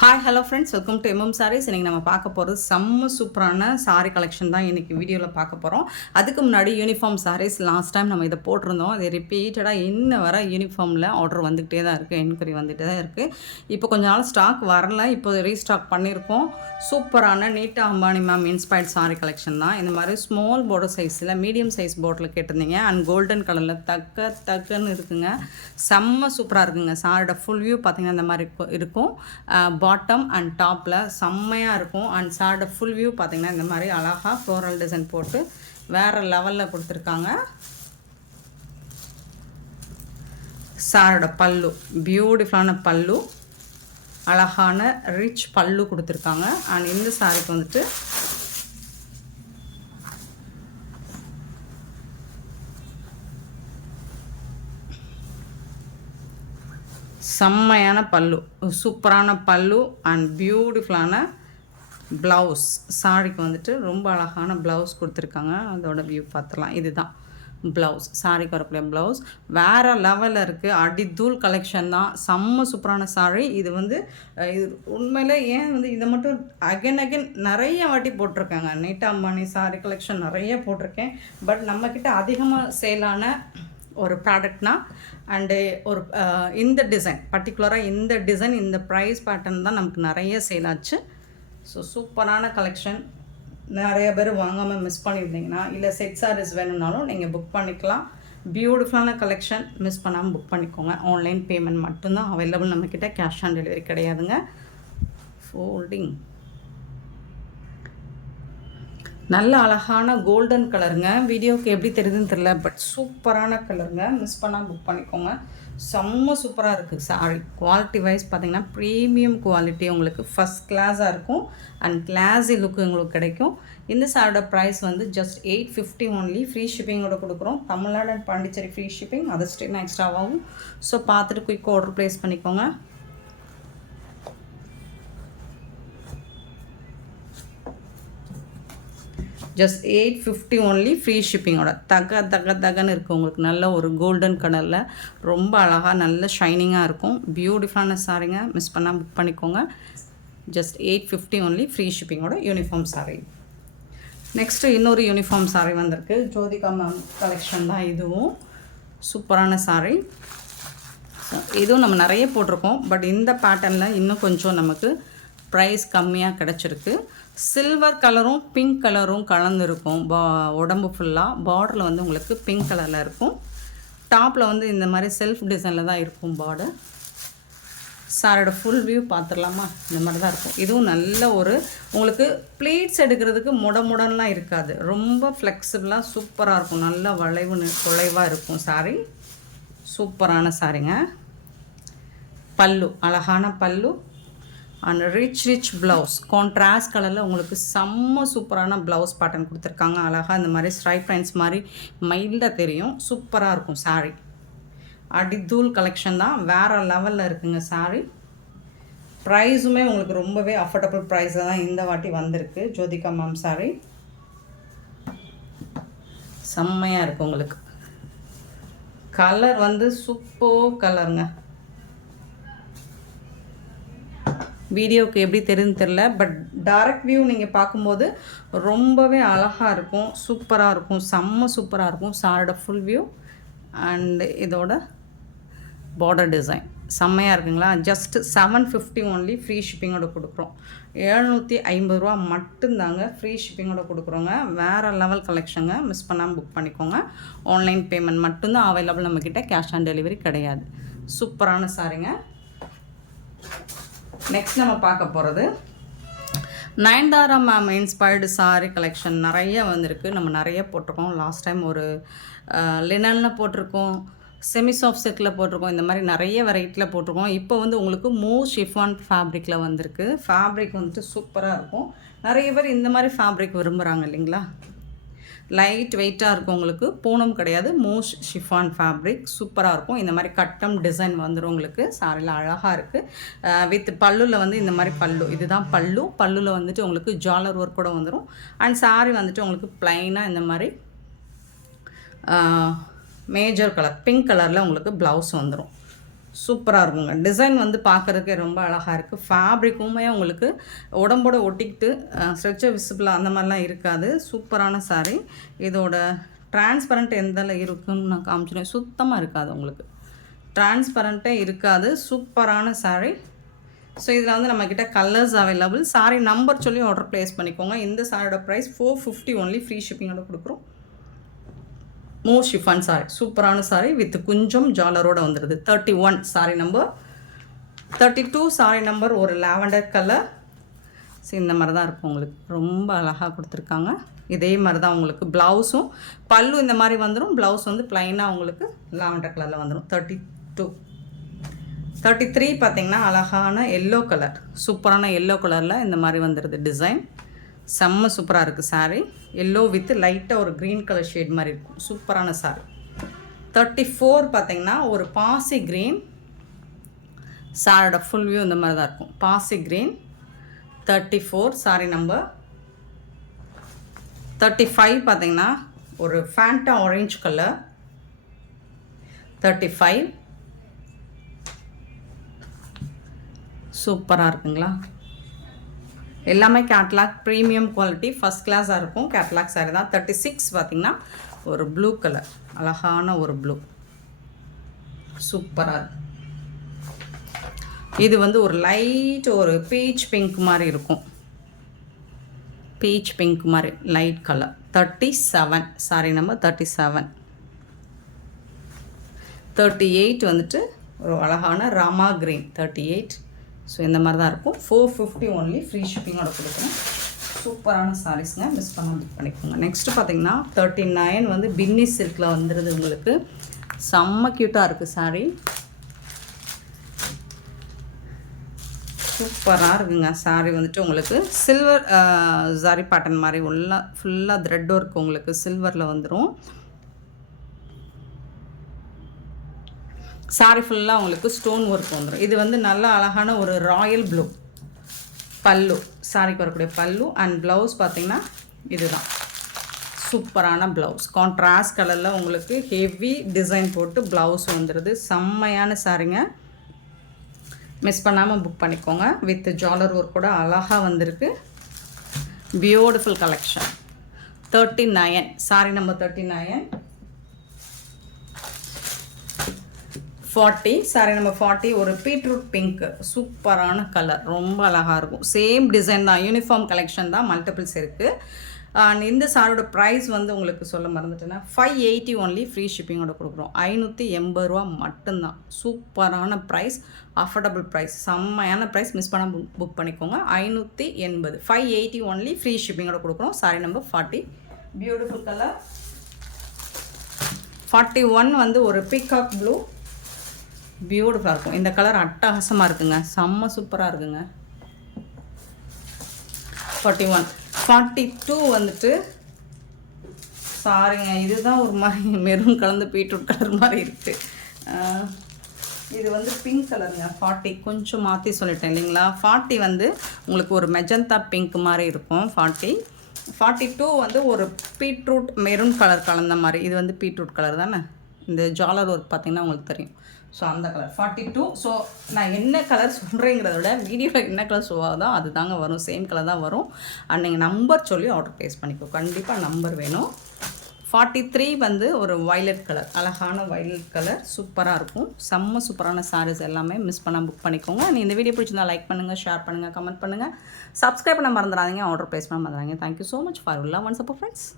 Hi hello friends, welcome to sarees. இன்றைக்கி நம்ம பார்க்க போகிறது செம்ம சூப்பரான சாரீ கலெக்ஷன் தான் இன்றைக்கி வீடியோவில் பார்க்க போகிறோம். அதுக்கு முன்னாடி யூனிஃபார்ம் சாரீஸ் லாஸ்ட் டைம் நம்ம இதை போட்டிருந்தோம். அது ரிப்பீட்டடாக இன்ன வர யூனிஃபார்மில் ஆர்டர் வந்துகிட்டே தான் இருக்குது, என்கொயரி வந்துகிட்டே தான் இருக்குது. இப்போ கொஞ்ச நாள் ஸ்டாக் வரல, இப்போ ரீஸ்டாக் பண்ணியிருக்கோம். சூப்பரான நீட்டா Ambani ma'am inspired sari collection தான். இந்த மாதிரி ஸ்மால் பார்டர் சைஸில் மீடியம் சைஸ் பார்டரில் கேட்டிருந்தீங்க. அண்ட் கோல்டன் கலரில் தக்கன்னு இருக்குங்க. செம்ம சூப்பராக இருக்குங்க. சாரியோட ஃபுல் வியூ பார்த்திங்கன்னா இந்த மாதிரி இருக்கும். பாட்டம் அண்ட் டாப்பில் செம்மையாக இருக்கும். அண்ட் சாரோட ஃபுல் வியூ பார்த்திங்கன்னா இந்த மாதிரி அழகாக ஃப்ளோரல் டிசைன் போட்டு வேறு லெவலில் கொடுத்துருக்காங்க. சாரோட பல்லு பியூட்டிஃபுல்லான பல்லு, அழகான ரிச் பல்லு கொடுத்துருக்காங்க. அண்ட் இந்த சாரிக்கு வந்துட்டு செம்மையான பல்லு, சூப்பரான பல்லு அண்ட் பியூட்டிஃபுல்லான ப்ளவுஸ். சாரிக்கு வந்துட்டு ரொம்ப அழகான ப்ளவுஸ் கொடுத்துருக்காங்க. அதோட வியூ பார்த்துலாம். இதுதான் ப்ளவுஸ், சாரிக்கு வரக்கூடிய ப்ளவுஸ் வேறு லெவலில் இருக்குது. அடித்தூள் கலெக்ஷன் தான், செம்ம சூப்பரான சாரி. இது வந்து இது உண்மையில் ஏன் வந்து இதை மட்டும் அகைன் நிறைய வாட்டி போட்டிருக்காங்க. நீட்டா அம்பானி சாரி கலெக்ஷன் நிறைய போட்டிருக்கேன். பட் நம்மக்கிட்ட அதிகமாக சேலான ஒரு ப்ராடக்ட்னா அண்டு ஒரு இந்த டிசைன் பர்டிகுலராக இந்த டிசைன் இந்த ப்ரைஸ் பேட்டர்ன் தான் நமக்கு நிறைய சேல் ஆச்சு. ஸோ சூப்பரான கலெக்ஷன். நிறைய பேர் வாங்காமல் மிஸ் பண்ணியிருந்தீங்கன்னா இல்லை செட் சாரீஸ் வேணும்னாலும் நீங்கள் புக் பண்ணிக்கலாம். பியூட்டிஃபுல்லான கலெக்ஷன், மிஸ் பண்ணாமல் புக் பண்ணிக்கோங்க. ஆன்லைன் பேமெண்ட் மட்டும்தான் அவைலபிள் நம்மக்கிட்ட, கேஷ் ஆன் டெலிவரி கிடையாதுங்க. ஃபோல்டிங் நல்ல அழகான கோல்டன் கலருங்க. வீடியோவுக்கு எப்படி தெரியுதுன்னு தெரியல, பட் சூப்பரான கலருங்க. மிஸ் பண்ணால் புக் பண்ணிக்கோங்க. செம்ம சூப்பராக இருக்குது சாரி. குவாலிட்டி வைஸ் பார்த்திங்கன்னா ப்ரீமியம் குவாலிட்டி, உங்களுக்கு ஃபஸ்ட் கிளாஸாக இருக்கும். அண்ட் கிளாஸி லுக்கு உங்களுக்கு கிடைக்கும். இந்த சாரியோட ப்ரைஸ் வந்து ஜஸ்ட் 850 ஒன்லி. ஃப்ரீ ஷிப்பிங்கோட கொடுக்குறோம். Tamil Nadu and Pondicherry free shipping, அது ஸ்டேட்னா எக்ஸ்ட்ராவாகும். ஸோ பார்த்துட்டு குயிக் ஆர்டர் ப்ளேஸ் பண்ணிக்கோங்க. ஜஸ்ட் 850 ஒன்லி, ஃப்ரீ ஷிப்பிங்கோட. தகன்னு இருக்குது உங்களுக்கு. நல்ல ஒரு கோல்டன் கலரில் ரொம்ப அழகாக நல்ல ஷைனிங்காக இருக்கும். பியூட்டிஃபுல்லான சாரிங்க, மிஸ் பண்ணால் புக் பண்ணிக்கோங்க. ஜஸ்ட் 850 ஒன்லி, ஃப்ரீ ஷிப்பிங்கோட யூனிஃபார்ம் சாரி. நெக்ஸ்ட்டு இன்னொரு யூனிஃபார்ம் சாரி வந்திருக்கு. ஜோதிகா மேம் கலெக்ஷன் தான் இதுவும். சூப்பரான சாரி. இதுவும் நம்ம நிறைய போட்டிருக்கோம். பட் இந்த பேட்டர்னில் இன்னும் கொஞ்சம் நமக்கு ப்ரைஸ் கம்மியாக கிடச்சிருக்கு. சில்வர் கலரும் பிங்க் கலரும் கலந்துருக்கும். உடம்பு ஃபுல்லாக பார்டரில் வந்து உங்களுக்கு பிங்க் கலரில் இருக்கும். டாப்பில் வந்து இந்த மாதிரி செல்ஃப் டிசைனில் தான் இருக்கும் பார்டர். சாரோட ஃபுல் வியூ பார்த்துடலாமா? இந்த மாதிரி தான் இருக்கும். இதுவும் நல்ல ஒரு உங்களுக்கு ப்ளீட்ஸ் எடுக்கிறதுக்கு முடன்லாம் இருக்காது. ரொம்ப ஃப்ளெக்சிபிளாக சூப்பராக இருக்கும். நல்ல குலைவாக இருக்கும் சாரி. சூப்பரான சாரிங்க. பல்லு அழகான பல்லு அண்ட் ரிச் ப்ளவுஸ். கான்ட்ராஸ்ட் கலரில் உங்களுக்கு செம்ம சூப்பரான ப்ளவுஸ் பேட்டர்ன் கொடுத்துருக்காங்க. அழகாக இந்த மாதிரி ஸ்ட்ரைப் லைன்ஸ் மாதிரி மைல்டாக தெரியும். சூப்பராக இருக்கும் சாரீ. அடித்தூள் கலெக்ஷன் தான், வேறு லெவலில் இருக்குங்க சாரீ. ப்ரைஸுமே உங்களுக்கு ரொம்பவே அஃபோர்டபுள் ப்ரைஸில் தான் இந்த வாட்டி வந்திருக்கு. ஜோதிகா மேம் சாரீ செம்மையாக இருக்குது உங்களுக்கு. கலர் வந்து சூப்பர் கலருங்க. வீடியோவுக்கு எப்படி தெரியுதுன்னு தெரில, பட் டைரக்ட் வியூ நீங்கள் பார்க்கும்போது ரொம்பவே அழகாக இருக்கும். சூப்பராக இருக்கும், செம்ம சூப்பராக இருக்கும். சாரோட ஃபுல் வியூ அண்டு இதோட பார்டர் டிசைன் செம்மையாக இருக்குங்களா? ஜஸ்ட் 750 ஒன்லி, ஃப்ரீ ஷிப்பிங்கோட கொடுக்குறோம். 750 ரூபா மட்டும்தாங்க, ஃப்ரீ ஷிப்பிங்கோட கொடுக்குறோங்க. வேறு லெவல் கலெக்ஷனுங்க, மிஸ் பண்ணாமல் புக் பண்ணிக்கோங்க. ஆன்லைன் பேமெண்ட் மட்டும்தான் அவைலபிள் நம்மக்கிட்ட, கேஷ் ஆன் டெலிவரி கிடையாது. சூப்பரான சாரிங்க. நெக்ஸ்ட் நம்ம பார்க்க போகிறது Nayanthara ma'am inspired sorry collection நிறைய வந்திருக்கு. நம்ம நிறைய போட்டிருக்கோம். லாஸ்ட் டைம் ஒரு லினனில் போட்டிருக்கோம், செமி சாஃப்ட் செட்டில் போட்டிருக்கோம். இந்த மாதிரி நிறைய வெரைட்டியில் போட்டிருக்கோம். இப்போ வந்து உங்களுக்கு ஷிஃபான் ஃபேப்ரிக்கில் வந்திருக்கு. ஃபேப்ரிக் வந்துட்டு சூப்பராக இருக்கும். நிறைய பேர் இந்த மாதிரி ஃபேப்ரிக் விரும்புகிறாங்க இல்லைங்களா? லைட் வெயிட்டாக இருக்கும். உங்களுக்கு பூனம் கிடையாது, ஷிஃபான் ஃபேப்ரிக் சூப்பராக இருக்கும். இந்த மாதிரி கட்டம் டிசைன் வந்துடும் உங்களுக்கு. சாரியில் அழகாக இருக்குது. வித் பல்லுவில் வந்து இந்த மாதிரி பல்லு, இதுதான் பல்லு. பல்லுவில் வந்துட்டு உங்களுக்கு ஜாலர் ஒர்க் கூட வந்துடும். அண்ட் சாரி வந்துட்டு உங்களுக்கு ப்ளைனாக இந்த மாதிரி மேஜர் கலர் பிங்க் கலரில் உங்களுக்கு ப்ளவுஸ் வந்துடும். சூப்பராக இருக்குங்க. டிசைன் வந்து பார்க்குறதுக்கே ரொம்ப அழகாக இருக்குது. ஃபேப்ரிக்குமே உங்களுக்கு உடம்போட ஒட்டிக்கிட்டு ஸ்ட்ரெச்சர் விசிபிளாக அந்த மாதிரிலாம் இருக்காது. சூப்பரான சாரீ. இதோட டிரான்ஸ்பரண்ட் எந்த இருக்குன்னு நான் காமிச்சிடுவேன். சுத்தமாக இருக்காது உங்களுக்கு. டிரான்ஸ்பரண்ட்டே இருக்காது. சூப்பரான சாரீ. ஸோ இதில் வந்து நம்மக்கிட்ட கலர்ஸ் அவைலபிள். சாரீ நம்பர் சொல்லி ஆர்டர் ப்ளேஸ் பண்ணிக்கோங்க. இந்த சாரியோட ப்ரைஸ் 450 ஒன்லி. ஃப்ரீ ஷிப்பிங்கோட கொடுக்குறோம். மோர் ஷிஃபான் சாரி. சூப்பரான சாரி வித் குஞ்சம் ஜாலரோடு வந்துடுது. 31 சாரி நம்பர். 32 சாரி நம்பர் ஒரு லாவெண்டர் கலர். ஸோ இந்த மாதிரி தான் இருக்கும் உங்களுக்கு. ரொம்ப அழகாக கொடுத்துருக்காங்க. இதே மாதிரி தான் உங்களுக்கு ப்ளவுஸும் பல்லு இந்த மாதிரி வந்துடும். ப்ளவுஸ் வந்து ப்ளைனாக உங்களுக்கு லாவெண்டர் கலரில் வந்துடும். 32 33 பார்த்திங்கன்னா அழகான எல்லோ கலர். சூப்பரான எல்லோ கலரில் இந்த மாதிரி வந்துடுது டிசைன். செம்ம சூப்பராக இருக்குது சாரீ. எல்லோ வித் லைட்டாக ஒரு க்ரீன் கலர் ஷேட் மாதிரி இருக்கும். சூப்பரான சாரீ. 34 பார்த்திங்கன்னா ஒரு பாசி க்ரீன். சாரோட ஃபுல் வியூ இந்த மாதிரி தான் இருக்கும். பாசி க்ரீன். 34 சாரீ நம்பர். 35 பார்த்திங்கன்னா ஒரு ஃபேண்டா ஆரஞ்ச் கலர். 35 சூப்பராக இருக்குங்களா? எல்லாமே கேட்லாக் ப்ரீமியம் குவாலிட்டி ஃபஸ்ட் கிளாஸாக இருக்கும். கேட்லாக் சாரி தான். 36 பார்த்திங்கன்னா ஒரு ப்ளூ கலர். அழகான ஒரு ப்ளூ. சூப்பராக இருக்கும். இது வந்து ஒரு லைட் ஒரு பீச் பிங்க் மாதிரி இருக்கும். பீச் பிங்க் மாதிரி லைட் கலர். 37 sorry number 37. 38 வந்துட்டு ஒரு அழகான ராமா க்ரீன். 38. ஸோ இந்த மாதிரி தான் இருக்கும். 450 ஒன்லி. ஃப்ரீ ஷிப்பிங்கோட கொடுக்குறேன். சூப்பரான சாரீஸுங்க. மிஸ் பண்ணாமல் புக் பண்ணிக்கோங்க. நெக்ஸ்ட்டு பார்த்திங்கன்னா 39 வந்து பின்னி சில்கில் வந்துடுது உங்களுக்கு. செம்ம க்யூட்டாக இருக்குது சாரீ. சூப்பராக இருக்குங்க. சாரீ வந்துட்டு உங்களுக்கு சில்வர் சாரி பேட்டர்ன் மாதிரி ஃபுல்லாக த்ரெட் ஒர்க் உங்களுக்கு சில்வரில் வந்துடும். சாரி ஃபுல்லாக உங்களுக்கு ஸ்டோன் ஒர்க் வந்துடும். இது வந்து நல்ல அழகான ஒரு ராயல் ப்ளூ பல்லு. சாரிக்கு வரக்கூடிய பல்லு அண்ட் ப்ளவுஸ் பார்த்திங்கன்னா இதுதான். சூப்பரான ப்ளவுஸ். கான்ட்ராஸ்ட் கலரில் உங்களுக்கு ஹெவி டிசைன் போட்டு ப்ளவுஸ் வந்துடுது. செம்மையான சாரிங்க. மிஸ் பண்ணாமல் புக் பண்ணிக்கோங்க. வித் ஜாலர் ஒர்க் கூட அழகாக வந்திருக்கு. Beautiful collection. 39 sorry number 39. 40 sorry number 40 ஒரு பீட்ரூட் பிங்க். சூப்பரான கலர். ரொம்ப அழகாக இருக்கும். சேம் டிசைன் தான். யூனிஃபார்ம் கலெக்ஷன் தான். மல்டிபிள்ஸ் இருக்குது. இந்த சாரியோட ப்ரைஸ் வந்து உங்களுக்கு சொல்ல மறந்துட்டேன்னா 580 ஒன்லி. ஃப்ரீ ஷிப்பிங்கோட கொடுக்குறோம். 580 ரூபா மட்டும்தான். சூப்பரான ப்ரைஸ். Affordable price. செம்மையான ப்ரைஸ். மிஸ் பண்ண புக் பண்ணிக்கோங்க. 580. 580 ஒன்லி. ஃப்ரீ ஷிப்பிங்கோட கொடுக்குறோம். Sorry number 40. Beautiful colour. 41 வந்து ஒரு பீகாக் ப்ளூ. பியூட்டிஃபுல்லாக இருக்கும். இந்த கலர் அட்டகாசமாக இருக்குங்க. செம்ம சூப்பராக இருக்குங்க. 41. 42 வந்துட்டு சாரிங்க இதுதான் ஒரு மாதிரி மெரூன் கலந்து பீட்ரூட் கலர் மாதிரி இருக்குது. இது வந்து பிங்க் கலருங்க. 40 கொஞ்சம் மாற்றி சொல்லிட்டேன் இல்லைங்களா? 40 வந்து உங்களுக்கு ஒரு மெஜந்தா பிங்க் மாதிரி இருக்கும். 40. 42 வந்து ஒரு பீட்ரூட் மெரூன் கலர் கலந்த மாதிரி. இது வந்து பீட்ரூட் கலர் தானே. இந்த ஜாலர் ஒர்க் பார்த்திங்கன்னா உங்களுக்கு தெரியும். ஸோ அந்த கலர் 42. ஸோ நான் என்ன கலர் சொல்கிறேங்கிறத விட வீடியோவில் என்ன கலர் ஷோ ஆகுதோ அது தாங்க வரும். சேம் கலர் தான் வரும். அண்ட் நீங்கள் நம்பர் சொல்லி ஆர்டர் ப்ளேஸ் பண்ணிக்கோ. கண்டிப்பாக நம்பர் வேணும். 43 வந்து ஒரு வயலட் கலர். அழகான வயலட் கலர். சூப்பராக இருக்கும். செம்ம சூப்பரான சாரீஸ் எல்லாமே மிஸ் பண்ணால் புக் பண்ணிக்கோங்க. நீ இந்த வீடியோ பிடிச்சிருந்தா லைக் பண்ணுங்கள், ஷேர் பண்ணுங்கள், கமெண்ட் பண்ணுங்கள், சப்ஸ்கிரைப் பண்ண மறந்துடாதீங்க, ஆர்டர் ப்ளேஸ் பண்ண மறந்துடாதீங்க. Thank you so much for love and support friends.